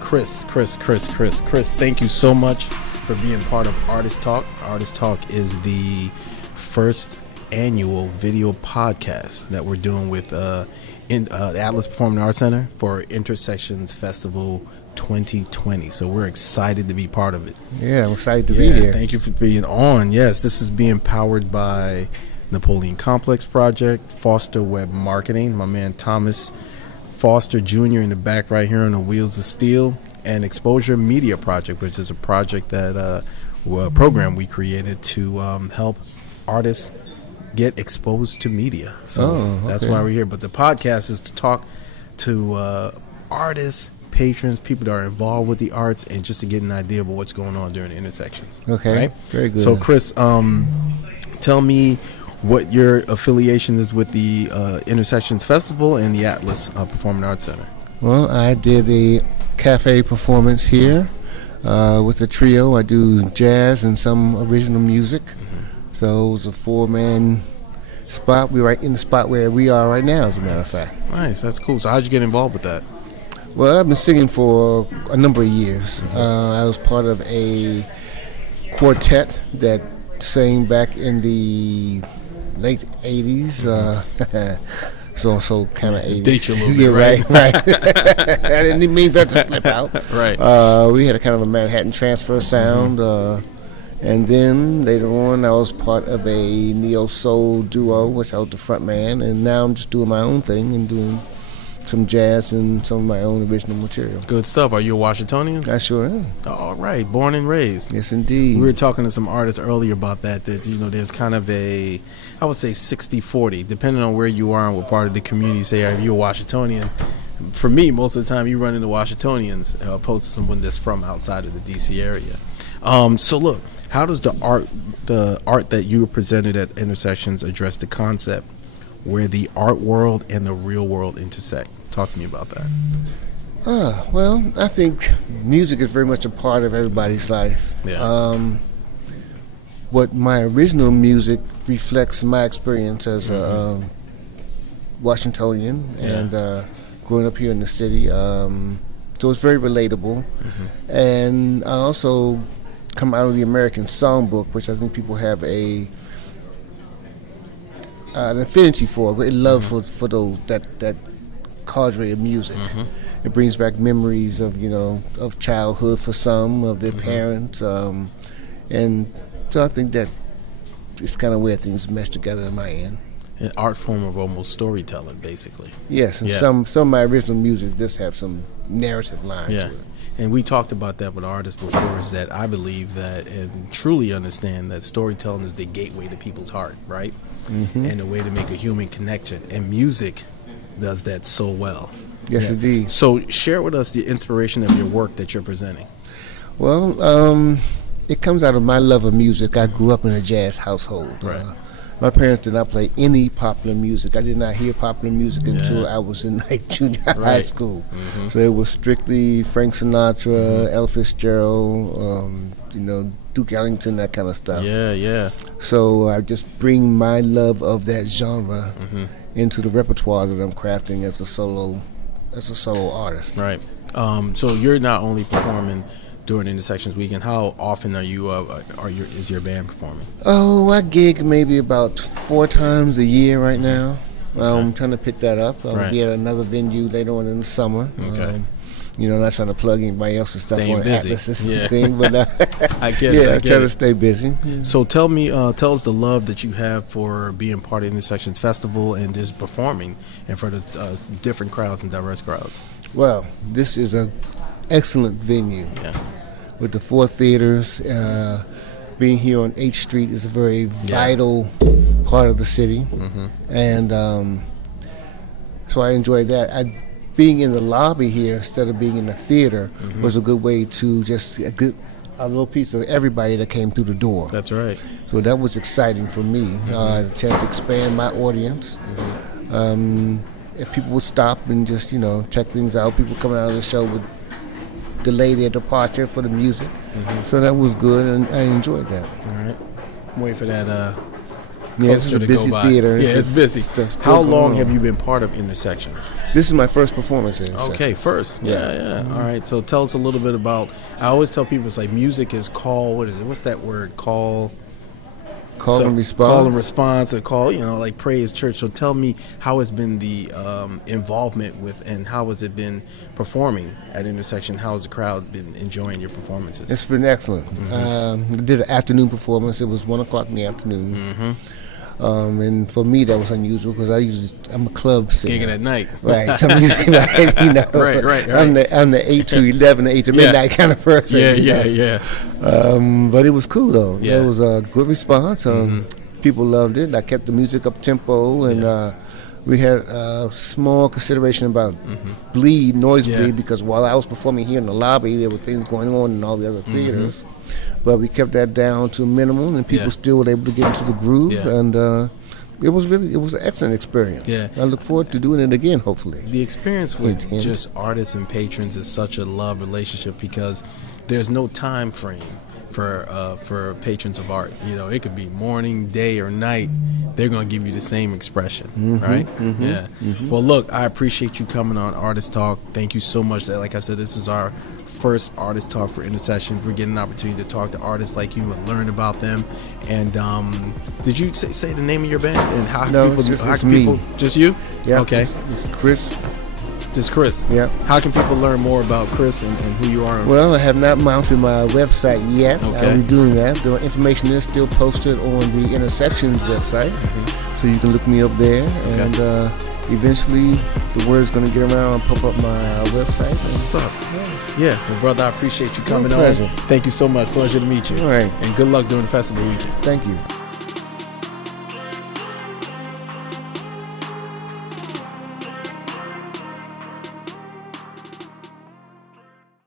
Chris, thank you so much for being part of Artist Talk. Artist Talk is the first annual video podcast that we're doing with the Atlas Performing Arts Center for Intersections Festival 2020. So we're excited to be part of it. Yeah, I'm excited to be here. Thank you for being on. Yes, this is being powered by Napoleon Complex Project, Foster Web Marketing, my man Thomas Foster Jr. in the back right here on the Wheels of Steel, and Exposure Media Project, which is a project that a program we created to help artists get exposed to media. So that's why we're here. But the podcast is to talk to artists, patrons, people that are involved with the arts, and just to get an idea of what's going on during the intersections. Okay, right? Very good. So Chris, tell me what your affiliation is with the Intersections Festival and the Atlas Performing Arts Center. Well, I did a cafe performance here with a trio. I do jazz and some original music. So it was a 4-man spot. We're right in the spot where we are right now, as a matter of fact. Nice, that's cool. So how'd you get involved with that? Well, I've been singing for a number of years. I was part of a quartet that sang back in the late 80s. So kind of 80s. Date you a little bit, right. I didn't mean that to slip out. Right. We had a kind of a Manhattan transfer sound. And then later on, I was part of a neo-soul duo, which I was the front man. And now I'm just doing my own thing and doing some jazz and some of my own original material. Good stuff. Are you a Washingtonian? I sure am. All right. Born and raised. Yes, indeed. We were talking to some artists earlier about that, there's kind of a, I would say 60-40, depending on where you are and what part of the community. Say, are you a Washingtonian? For me, most of the time, you run into Washingtonians opposed to someone that's from outside of the D.C. area. So look, how does the art that you presented at Intersections address the concept where the art world and the real world intersect? Talk to me about that. Well, I think music is very much a part of everybody's life. Yeah. What my original music reflects my experience as a Washingtonian and growing up here in the city. So it's very relatable. And I also come out of the American Songbook, which I think people have an affinity for, a great love for those that cadre of music. It brings back memories of of childhood for some, of their parents, and so I think that it's kind of where things mesh together in my end. An art form of almost storytelling, basically. Yes, and some of my original music does have some narrative line to it. And we talked about that with artists before, is that I believe that and truly understand that storytelling is the gateway to people's heart, right? And a way to make a human connection. And music does that so well. Yes, indeed. So share with us the inspiration of your work that you're presenting. Well, it comes out of my love of music. I grew up in a jazz household. Right. My parents did not play any popular music. I did not hear popular music until I was in junior high school. So it was strictly Frank Sinatra, Ella Fitzgerald, Duke Ellington, that kind of stuff. Yeah. So I just bring my love of that genre into the repertoire that I'm crafting as a solo artist. Right. So you're not only performing during Intersections Weekend. How often is your band performing? Oh, I gig maybe about 4 times a year right now. I'm trying to pick that up. I'll be at another venue later on in the summer. Okay. Not trying to plug anybody else's stuff Staying on busy. Atlas's thing, but I get it. I try to stay busy. So tell us the love that you have for being part of Intersections Festival and just performing in front of different crowds and diverse crowds. Well, this is an excellent venue. With the 4 theaters, being here on H Street is a very vital part of the city, and so I enjoy that. Being in the lobby here instead of being in the theater was a good way to just get a little piece of everybody that came through the door. That's right. So that was exciting for me. A chance to expand my audience. If people would stop and just check things out, people coming out of the show would delay their departure for the music. So that was good, and I enjoyed that. All right. Wait for that Yeah, this is coaster a to busy go by. theater. Yeah, This it's is busy. stuff still How going long on. have you been part of Intersections? This is my first performance in Intersections. Okay, first. Yeah. All right. So tell us a little bit about. I always tell people it's like music is call. What is it? What's that word? Call. Call So, and response. Call and response, or call, like praise church. So tell me, how has been the involvement with, and how has it been performing at Intersection? How has the crowd been enjoying your performances? It's been excellent. We did an afternoon performance. It was 1 o'clock in the afternoon. And for me, that was unusual because I'm a club singer. Gigging at night. Right, so I'm usually Right. I'm the 8 to 11, 8 to midnight kind of person. Yeah. But it was cool though. Yeah. There was a good response. People loved it. I kept the music up tempo, and we had a small consideration about noise Yeah. bleed, because while I was performing here in the lobby, there were things going on in all the other theaters. But we kept that down to a minimum, and people Yeah. still were able to get into the groove. Yeah. And it was an excellent experience. Yeah. I look forward to doing it again, hopefully. The experience with Hint, hint. just artists and patrons is such a love relationship, because there's no time frame for patrons of art. It could be morning, day, or night. They're going to give you the same expression, right? Yeah. Well, look, I appreciate you coming on Artist Talk. Thank you so much. Like I said, this is our first Artist Talk for Intersections. We're getting an opportunity to talk to artists like you and learn about them. And did you say the name of your band and how No, people? it's How just can me. people? Just you? Yeah. Okay. It's Chris. Just Chris. Yeah. How can people learn more about Chris and who you are? Well, I have not mounted my website yet. Okay. I'll be doing that. The information is still posted on the Intersections website, so you can look me up there. And eventually, the word's going to get around and pop up my website. What's up? Yeah. Well, brother, I appreciate you coming on. pleasure. Thank you so much. Pleasure to meet you. All right. And good luck during the festival weekend. Thank you.